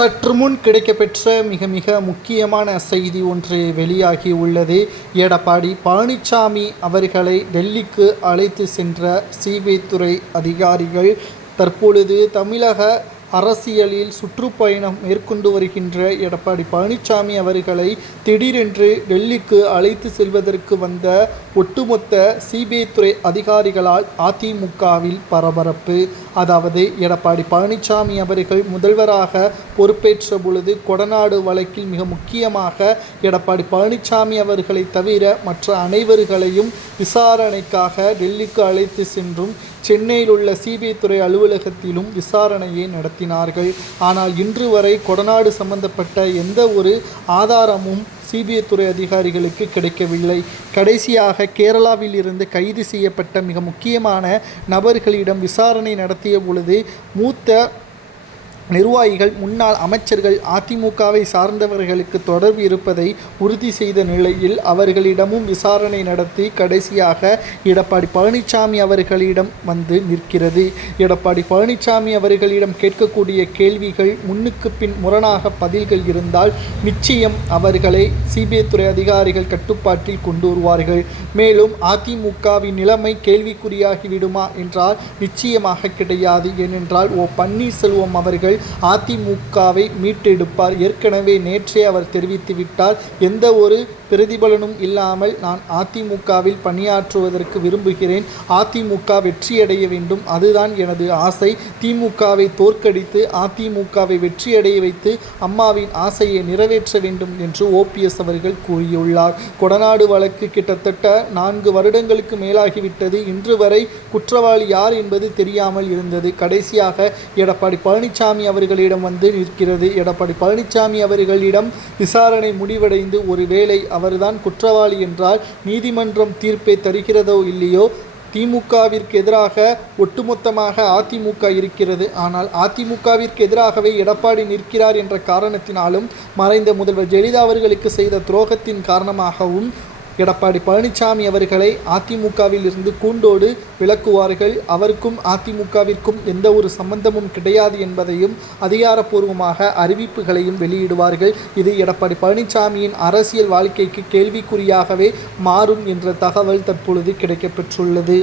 சற்று முன் கிடைக்கப்பெற்ற மிக மிக முக்கியமான செய்தி ஒன்று வெளியாகி உள்ளது. எடப்பாடி பழனிசாமி அவர்களை டெல்லிக்கு அழைத்து சென்ற சிபிஐ துறை அதிகாரிகள் தற்பொழுது தமிழக அரசியலில் சுற்றுப்பயணம் மேற்கொண்டு வருகின்ற எடப்பாடி பழனிசாமி அவர்களை திடீரென்று டெல்லிக்கு அழைத்து செல்வதற்கு வந்த ஒட்டுமொத்த சிபிஐ துறை அதிகாரிகளால் அதிமுகவில் பரபரப்பு. அதாவது எடப்பாடி பழனிசாமி அவர்கள் முதல்வராக பொறுப்பேற்ற பொழுது கொடநாடு வழக்கில் மிக முக்கியமாக எடப்பாடி பழனிசாமி அவர்களை தவிர மற்ற அனைவர்களையும் விசாரணைக்காக டெல்லிக்கு அழைத்து சென்றும் சென்னையில் உள்ள சிபிஐ துறை அலுவலகத்திலும் விசாரணையை நடத்தினார்கள். ஆனால் இன்று வரை கொடநாடு சம்பந்தப்பட்ட எந்த ஒரு ஆதாரமும் சிபிஐ துறை அதிகாரிகளுக்கு கிடைக்கவில்லை. கடைசியாக கேரளாவில் இருந்து கைது செய்யப்பட்ட மிக முக்கியமான நபர்களிடம் விசாரணை நடத்திய பொழுது மூத்த நிர்வாகிகள் முன்னாள் அமைச்சர்கள் அதிமுகவை சார்ந்தவர்களுக்கு தொடர்பு இருப்பதை உறுதி செய்த நிலையில் அவர்களிடமும் விசாரணை நடத்தி கடைசியாக எடப்பாடி பழனிசாமி அவர்களிடம் வந்து நிற்கிறது. எடப்பாடி பழனிசாமி அவர்களிடம் கேட்கக்கூடிய கேள்விகள் முன்னுக்கு பின் முரணாக பதில்கள் இருந்தால் நிச்சயம் அவர்களை சிபிஐ துறை அதிகாரிகள் கட்டுப்பாட்டில் கொண்டு வருவார்கள். மேலும் அதிமுகவின் நிலைமை கேள்விக்குறியாகிவிடுமா என்றால் நிச்சயமாக கிடையாது. ஏனென்றால் ஓ பன்னீர்செல்வம் அவர்கள் அதிமுகவை மீட்டெடுப்பார். ஏற்கனவே நேற்றே அவர் தெரிவித்துவிட்டார் எந்த ஒரு பிரதிபலனும் இல்லாமல் நான் அதிமுகவில் பணியாற்றுவதற்கு விரும்புகிறேன். அதிமுக வெற்றியடைய வேண்டும். அதுதான் எனது ஆசை. திமுகவை தோற்கடித்து அதிமுகவை வெற்றியடைய வைத்து அம்மாவின் ஆசையை நிறைவேற்ற வேண்டும் என்று ஓபிஎஸ் அவர்கள் கூறியுள்ளார். கொடநாடு வழக்கு கிட்டத்தட்ட நான்கு வருடங்களுக்கு மேலாகிவிட்டது. இன்று வரை குற்றவாளி யார் என்பது தெரியாமல் இருந்தது. கடைசியாக எடப்பாடி பழனிசாமி பழனிசாமி அவர்களிடம் வந்து நிற்கிறது. எடப்பாடி பழனிசாமி அவர்களிடம் விசாரணை முடிவடைந்து ஒருவேளை அவர்தான் குற்றவாளி என்றால் நீதிமன்றம் தீர்ப்பை தருகிறதோ இல்லையோ? திமுகவிற்கு எதிராக ஒட்டுமொத்தமாக அதிமுக இருக்கிறது. ஆனால் அதிமுகவிற்கு எதிராகவே எடப்பாடி நிற்கிறார் என்ற காரணத்தினாலும் மறைந்த முதல்வர் ஜெயலலிதா அவர்களுக்கு செய்த துரோகத்தின் காரணமாகவும் எடப்பாடி பழனிசாமி அவர்களை அதிமுகவில் இருந்து கூண்டோடு விலக்குவார்கள் அவருக்கும் அதிமுகவிற்கும் எந்த ஒரு சம்பந்தமும் கிடையாது என்பதையும் அதிகாரப்பூர்வமாக அறிவிப்புகளையும் வெளியிடுவார்கள். இது எடப்பாடி பழனிசாமியின் அரசியல் வாழ்க்கைக்கு கேள்விக்குறியாகவே மாறும் என்ற தகவல் தற்பொழுது கிடைக்கப்பெற்றுள்ளது.